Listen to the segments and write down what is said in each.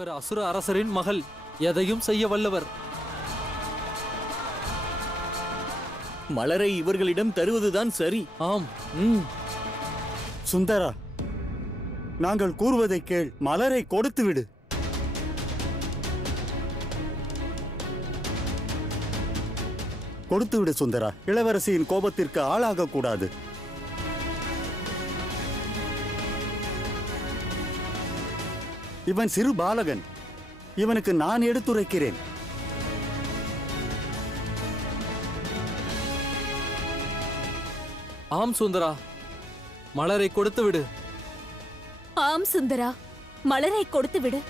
இவர் அசுர அரசரின் மகள், எதையும் செய்ய வல்லவர். மலரை இவர்களிடம் தருவதுதான் சரி. ஆம். சுந்தரா, நாங்கள் கூறுவதை கேள். மலரை கொடுத்து விடு. கொடுத்து விடு சுந்தரா. இளவரசியின் கோபத்திற்கு ஆளாக கூடாது. இவன் சிறு பாலகன். இவனுக்கு நான் எடுத்துரைக்கிறேன். ஆம் சுந்தரா, மலரை கொடுத்து விடு. ஆம் சுந்தரா, மலரை கொடுத்து விடு.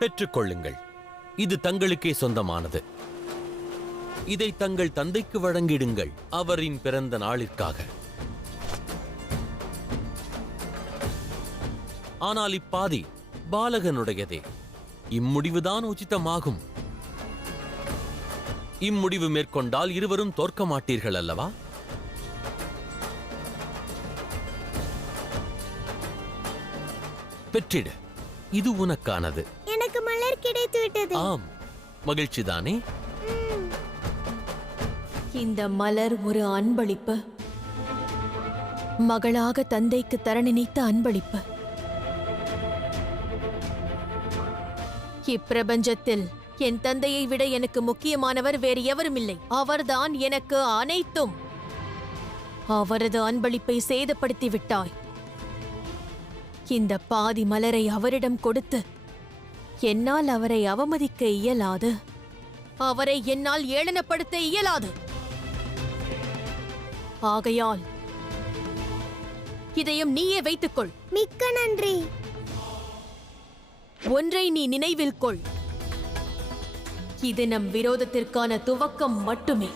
பெற்றுக்கொள்ளுங்கள். இது தங்களுக்கே சொந்தமானது. இதை தங்கள் தந்தைக்கு வழங்கிடுங்கள், அவரின் பிறந்த நாளிற்காக. ஆனால் இப்பாதி பாலகனுடையதே. இம்முடிவுதான் உச்சிதமாகும். இம்முடிவு மேற்கொண்டால் இருவரும் தோற்க மாட்டீர்கள் அல்லவா? பெற்றிடு. இது உனக்கானது. எனக்கு மலர் கிடைத்து விட்டது. ஆம், மகிழ்ச்சிதானே? இந்த மலர் ஒரு அன்பளிப்பு. மகளாக தந்தைக்கு தர நினைத்த அன்பளிப்பு. இப்பிரபஞ்சத்தில் என் தந்தையை விட எனக்கு முக்கியமானவர் வேறு எவரும் இல்லை. அவர்தான் எனக்கு அனைத்தும். அவரது அன்பளிப்பை சேதப்படுத்தி விட்டாய். இந்த பாதி மலரை அவரிடம் கொடுத்து என்னால் அவரை அவமதிக்க இயலாது. அவரை என்னால் ஏளனப்படுத்த இயலாது. ஆகையால் இதையும் நீயே வைத்துக்கொள். மிக்க நன்றி. ஒன்றை நீ நினைவில் கொள். இது நம் விரோதத்திற்கான துவக்கம் மட்டுமே.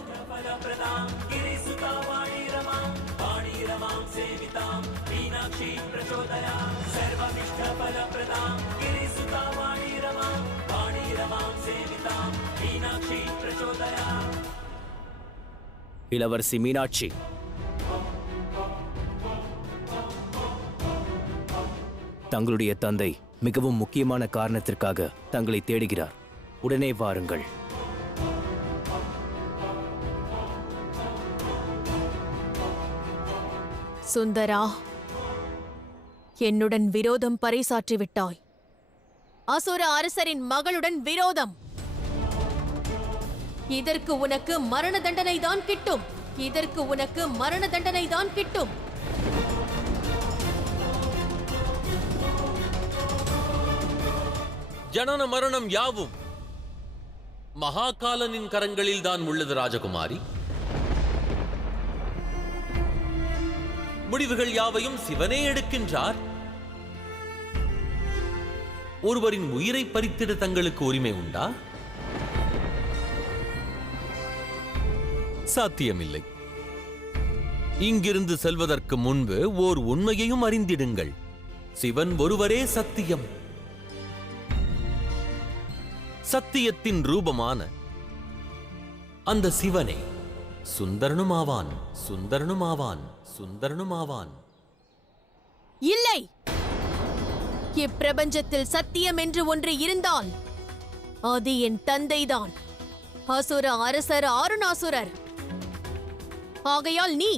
இளவரசி மீனாட்சி, தங்களுடைய தந்தை மிகவும் முக்கியமான காரணத்திற்காக தங்களை தேடுகிறார். உடனே வாருங்கள். சுந்தரா, என்னுடன் விரோதம் பறைசாற்றிவிட்டாய். அசுர அரசரின் மகளுடன் விரோதம். இதற்கு உனக்கு மரண தண்டனை தான் கிட்டும். இதற்கு உனக்கு மரண தண்டனை தான் கிட்டும். ஜனன மரணம் யாவும் மகாகாலனின் கரங்களில் தான் உள்ளது ராஜகுமாரி. முடிவுகள் யாவையும் சிவனே எடுக்கின்றார். ஒருவரின் உயிரை பறித்திட தங்களுக்கு உரிமை உண்டா? சாத்தியமில்லை. இங்கிருந்து செல்வதற்கு முன்பு ஓர் உண்மையையும் அறிந்திடுங்கள். சிவன் ஒருவரே சத்தியம். சத்தியத்தின் ரூபமான அந்த சிவனே சுந்தரனுமாவான், சுந்தரனுமாவான், சுந்தரனுமாவான். இல்லை, இப்பிரபஞ்சத்தில் சத்தியம் என்று ஒன்று இருந்தால் அது என் தந்தைதான், அசுர அரசர் ஆருணாசுரர். ஆகையால் நீ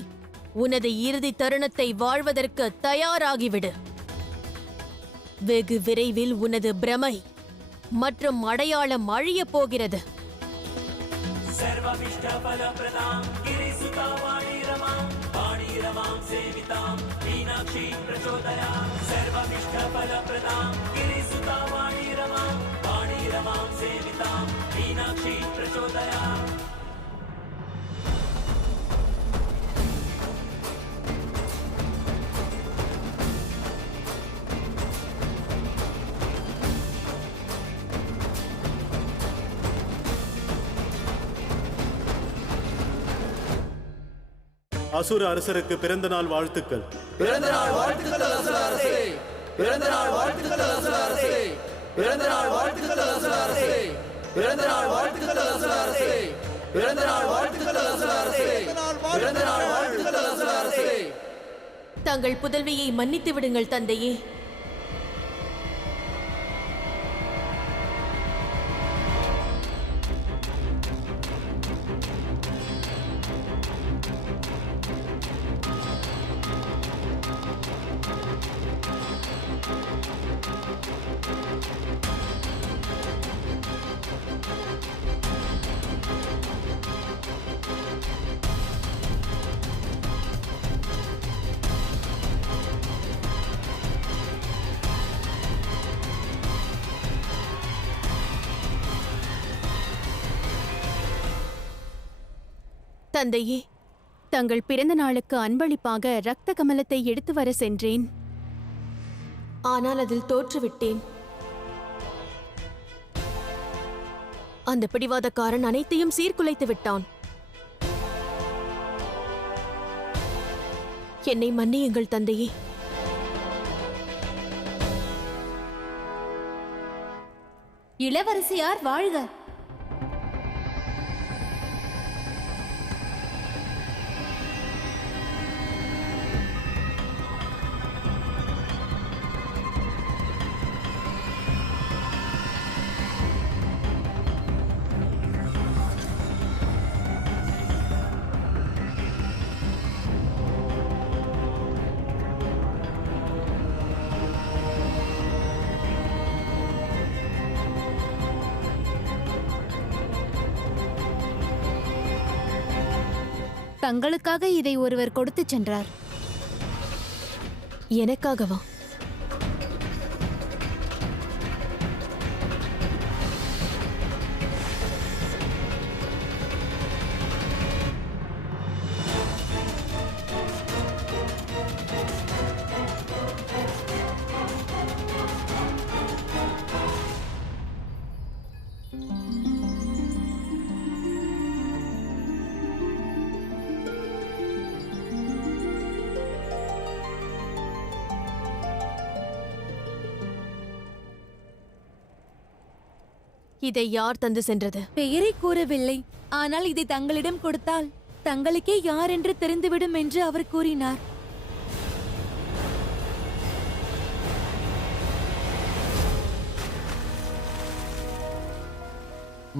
உனது இறுதி தருணத்தை வாழ்வதற்கு தயாராகிவிடு. வெகு விரைவில் உனது பிரமை மற்றும் அடையாளம் அழியப் போகிறது. அசுர அரசருக்கு பிறந்த நாள் வாழ்த்துக்கள். பிறந்த நாள் வாழ்த்துக்கள் அசுர அரசே. பிறந்த நாள் வாழ்த்துக்கள் அசுர அரசே. பிறந்த நாள் வாழ்த்துக்கள் அசுர அரசே. பிறந்த நாள் வாழ்த்துக்கள் அசுர அரசே. பிறந்த நாள் வாழ்த்துக்கள் அசுர அரசே. பிறந்த நாள் வாழ்த்துக்கள் அசுர அரசே. தங்கள் புதல்வியை மன்னித்து விடுங்கள் தந்தையே. தந்தையே, தங்கள் பிறந்த நாளுக்கு அன்பளிப்பாக இரத்த கமலத்தை எடுத்து வர சென்றேன். ஆனால் அதில் தோற்றுவிட்டேன். அந்த பிடிவாதக்காரன் அனைத்தையும் சீர்குலைத்து விட்டான். என்னை மன்னியுங்கள் தந்தையே. இளவரசியார் வாழ்க. தங்களுக்காக இதை ஒருவர் கொடுத்து சென்றார். எனக்காகவா? இதை யார் தந்து சென்றது? பெயரை கூறவில்லை. ஆனால் இதை தங்களிடம் கொடுத்தால் தங்களுக்கே யார் என்று தெரிந்துவிடும் என்று அவர் கூறினார்.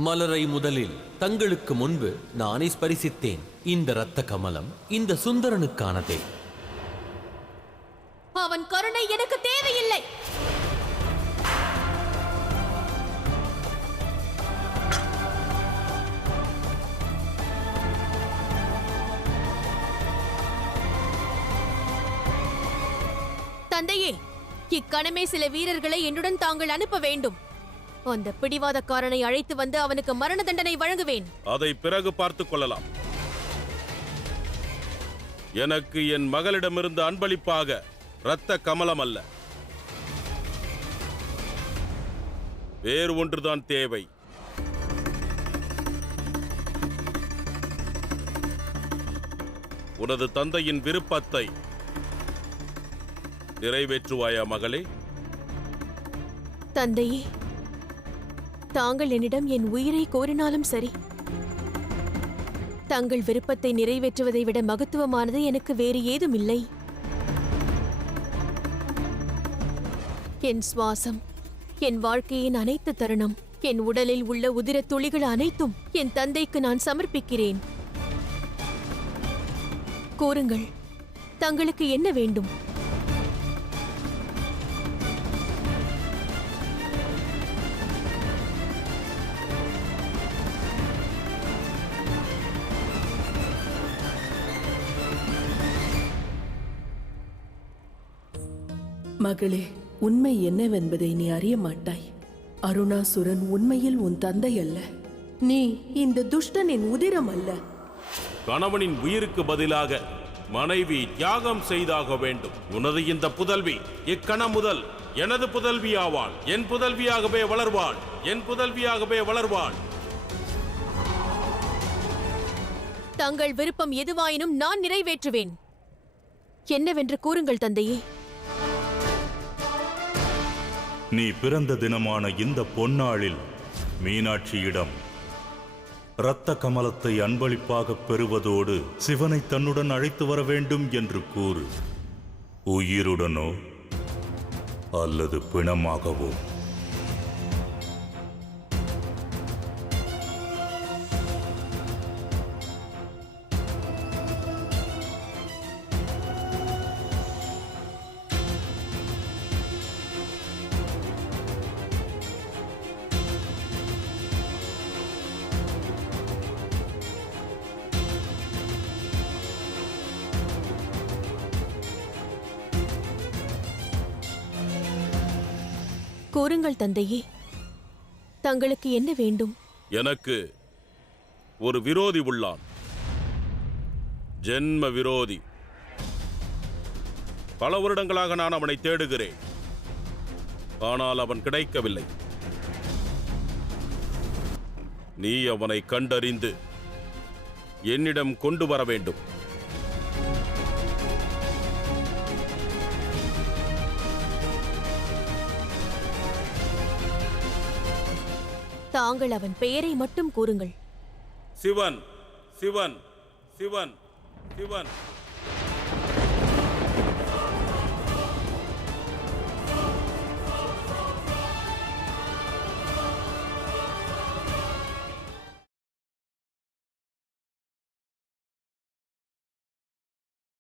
மலரை முதலில் தங்களுக்கு முன்பு நானே ஸ்பரிசித்தேன். இந்த இரத்த கமலம் இந்த சுந்தரனுக்கானதே. அவன் கருணை எனக்கு தேவையில்லை. தந்தையே, இக்கணமே சில வீரர்களை என்னுடன் தாங்கள் அனுப்ப வேண்டும். அந்த பிடிவாதக்காரனை அழைத்து வந்து அவனுக்கு மரண தண்டனை வழங்குவேன். அதை பிறகு பார்த்துக் கொள்ளலாம். எனக்கு என் மகளிடமிருந்து அன்பளிப்பாக இரத்த கமலம் அல்ல, வேறு ஒன்றுதான் தேவை. உனது தந்தையின் விருப்பத்தை நிறைவேற்றுவாயா மகளே? தந்தையே, தாங்கள் என்னிடம் என் உயிரை கோரினாலும் சரி, தங்கள் விருப்பத்தை நிறைவேற்றுவதை விட மகத்துவமானது எனக்கு வேறு ஏதும் இல்லை. என் சுவாசம், என் வாழ்க்கையின் அனைத்து தருணம், என் உடலில் உள்ள உதிர துளிகள் அனைத்தும் என் தந்தைக்கு நான் சமர்ப்பிக்கிறேன். கூறுங்கள், தங்களுக்கு என்ன வேண்டும்? மகளே, உண்மை என்னவென்பதை நீ அறிய மாட்டாய். அருணாசுரன் உண்மையில் உன் தந்தை அல்ல. நீ இந்த துஷ்டனின் உதிரம் அல்ல. கணவனின் உயிருக்கு பதிலாக மனைவி தியாகம் செய்தாக வேண்டும். உனது இந்த புதல்வி இக்கணம் முதல் எனது புதல்வியாவாள். என் புதல்வியாகவே வளர்வாள். என் புதல்வியாகவே வளர்வாள். தங்கள் விருப்பம் எதுவாயினும் நான் நிறைவேற்றுவேன். என்னவென்று கூறுங்கள் தந்தையே. நீ பிறந்த தினமான இந்த பொன்னாளில் மீனாட்சியிடம் இரத்த கமலத்தை அன்பளிப்பாக பெறுவதோடு சிவனை தன்னுடன் அழைத்து வர வேண்டும் என்று கூறு. உயிருடனோ அல்லது பிணமாகவோ. கூறுங்கள் தந்தையே, தங்களுக்கு என்ன வேண்டும்? எனக்கு ஒரு விரோதி உள்ளான். ஜென்ம விரோதி. பல வருடங்களாக நான் அவனை தேடுகிறேன். ஆனால் அவன் கிடைக்கவில்லை. நீ அவனை கண்டறிந்து என்னிடம் கொண்டு வர வேண்டும். தாங்கள் அவன் பெயரை மட்டும் கூறுங்கள். சிவன், சிவன், சிவன், சிவன்.